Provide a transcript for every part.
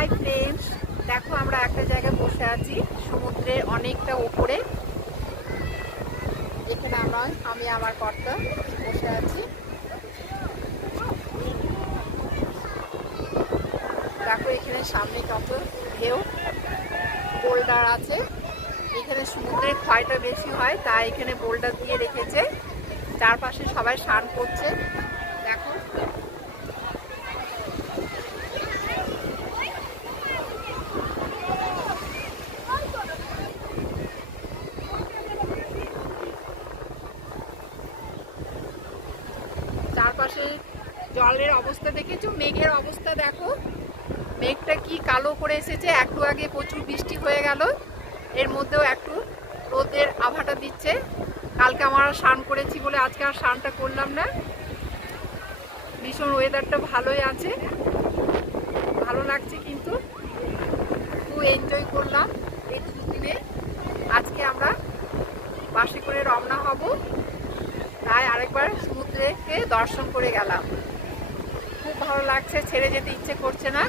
Hi friends দেখো, আমরা একটা জায়গায় বসে আছি। সমুদ্রের অনেকটা উপরে। এখানে আমরা, আমি আমার কর্তা বসে আছি। দেখো, এখানে সামনে কত ঢেউ। বোল্ডার আছে। এখানে সমুদ্রের ক্ষয়টা বেশি হয়, তাই এখানে বোল্ডার দিয়ে রেখেছে। চারপাশে সবাই স্নান করছে দেখো চারপাশে জলের অবস্থা দেখেছ? মেঘের অবস্থা দেখো। মেঘটা কি কালো করে এসেছে? একটু আগে প্রচুর বৃষ্টি হয়ে গেল। এর মধ্যেও একটু রোদের আভাটা দিচ্ছে। কালকে আমার স্নান করেছি বলে আজকে আর স্নানটা করলাম না। ভীষণ ওয়েদারটা ভালোই আছে। ভালো লাগছে কিন্তু। খুব এনজয় করলাম এই দুদিনে। আজকে আমরা বাসে করে রওনা হব। তাই আরেকবার সমুদ্রকে দর্শন করে গেলাম। খুব ভালো লাগছে, ছেড়ে যেতে ইচ্ছে করছে না।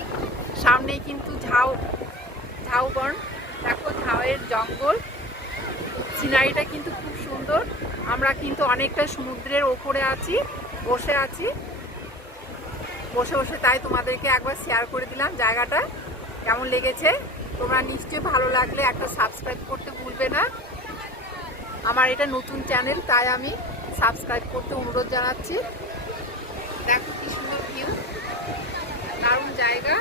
সামনেই কিন্তু ঝাউ ঝাউবন দেখো ঝাউয়ের জঙ্গল। সিনারিটা কিন্তু খুব সুন্দর। আমরা কিন্তু অনেকটা সমুদ্রের ওপরে আছি, বসে আছি। বসে বসে তাই তোমাদেরকে একবার শেয়ার করে দিলাম জায়গাটা। কেমন লেগেছে? তোমরা নিশ্চয়ই ভালো লাগলে একটা সাবস্ক্রাইব করতে ভুলবে না। আমার এটা নতুন চ্যানেল তাই আমি সাবস্ক্রাইব করতে অনুরোধ জানাচ্ছি। দেখো কি সুন্দর ভিউ দারুণ জায়গা।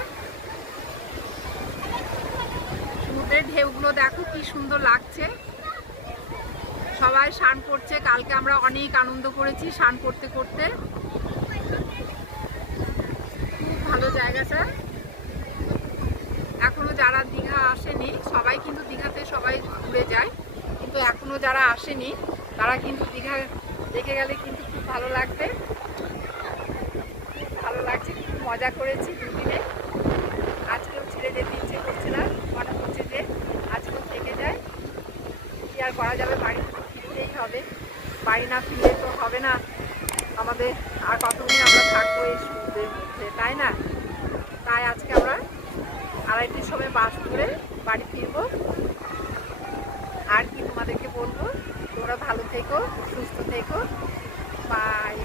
সমুদ্রের ঢেউগুলো দেখো কি সুন্দর লাগছে। সবাই স্নান করছে। কালকে আমরা অনেক আনন্দ করেছি স্নান করতে করতে। খুব ভালো জায়গা, স্যার। এখনও যারা দীঘা আসেনি, সবাই কিন্তু দীঘাতে সবাই ঘুরে যায়। কিন্তু এখনও যারা আসেনি, তারা কিন্তু দীঘা দেখে গেলে কিন্তু খুব ভালো লাগবে। ভালো লাগছে, খুব মজা করেছি দুদিনে। আজকেও ছেড়ে যেতে ইচ্ছে করছে না মনে হচ্ছে যে আজকেও থেকে যায়। কি আর করা যাবে, বাড়ি ফিরতেই হবে। বাড়ি না ফিরলে তো হবে না। আমাদের আর কতদিন আমরা থাকব এই সমুদ্রের মধ্যে, তাই না? তাই আজকে আমরা আড়াইটির সময় বাস করে বাড়ি ফিরবো আর কি তোমাদেরকে বলব তোমরা ভালো থেকো সুস্থ থেকো। বাই